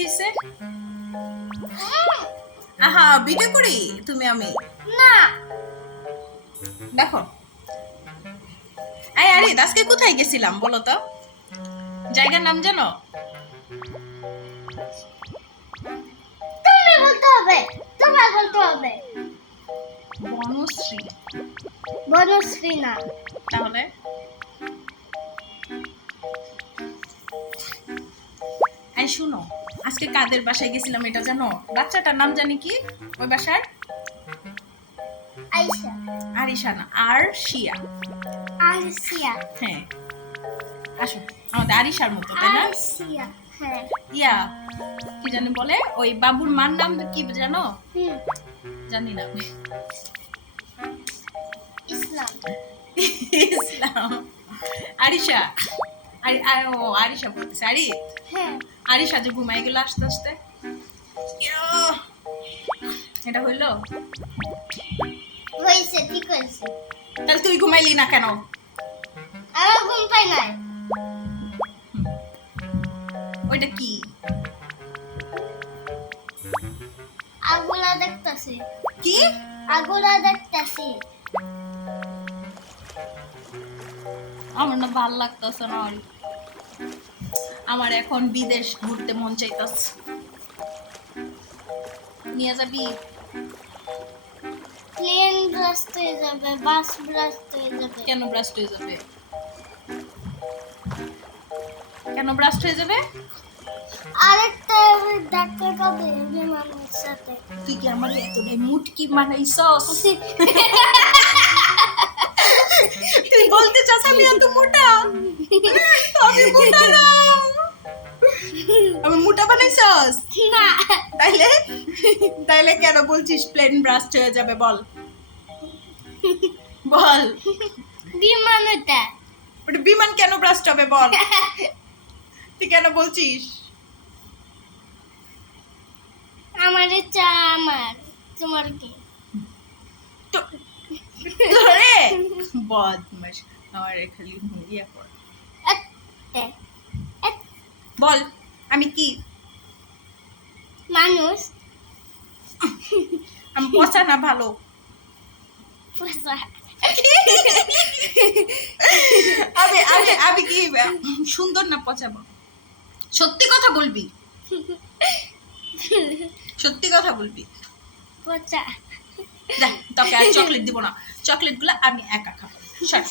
হয়েছে? আহা ভিডিও করি তুমি আমি না দেখো। আরে আজকে কোথায় গেছিলাম বলো তো? জায়গার নাম জানো? তুমি বলতে হবে, তোমার বলতে হবে। বনশ্রী। বনশ্রী না। তাহলে এই শুনো, আজকে কাদের বাসায় গেছিলাম এটা জানো? বাচ্চাটার নাম জানি কি ওই বাসার? আয়েশা। আরিশা না, আর শিয়া। আরসিয়া। হ্যাঁ আসো, আমাদের আরিশার মতো তাই না? আরসিয়া। হ্যাঁ। ইয়া কি জানি বলে ওই বাবুর মার নাম কি জানো? হুম। জানি না আমি। ইসলাম। ইসলাম। আরিশা। ও আরিশা বলতেছে আরি। হ্যাঁ। আরিশা যে ঘুমাই গেল আস্তে আস্তে। ইয়া, এটা হইলো? হয়েছে, ঠিক হয়েছে। তাহলে তুই ঘুমাইলি না কেন? আমার ঘুম পাই নাই। ওইটা কি? আগুলা দেখতাছি। কি? আগুলা দেখতাছি। আমার না ভাল লাগতেছে না আর। আমার এখন বিদেশ ঘুরতে মন চাইতেছে। নিয়ে যাবি? প্লেন ব্লাস্ট হয়ে যাবে, বাস ব্লাস্ট হয়ে যাবে। কেন ব্রাস্ট হয়ে যাবে? কেন ব্রাস্ট হয়ে যাবে? আরেকটা ডাক্তার পাবে বিমানের সাথে। তুই কি আমার এতটাই মুটকি বানাইছস? তুই বলতে চাস আমি এত মোটা? আমি মোটা না। আমি মোটা বানাইছস? না। তাইলে তাইলে কেন বলছিস প্লেন ব্রাস্ট হয়ে যাবে বল? বল বিমান ওটা। ওটা বিমান কেন ব্রাস্ট হবে বল? তুই কেন বলছিস? আমার চা আমার, তোমার কি? ধরে বদমাশ আমার খালি ইয়া কর। এ, এ, বল আমি কি? মানুষ। আমি পচা না ভালো? পয়সা। আমি আমি আমি কি সুন্দর না পচা বল? সত্যি কথা বলবি? সত্যি কথা বলবি? পচা। দেখ তোকে আর চকলেট দিব না, চকলেট গুলো আমি একা খাবো। সর।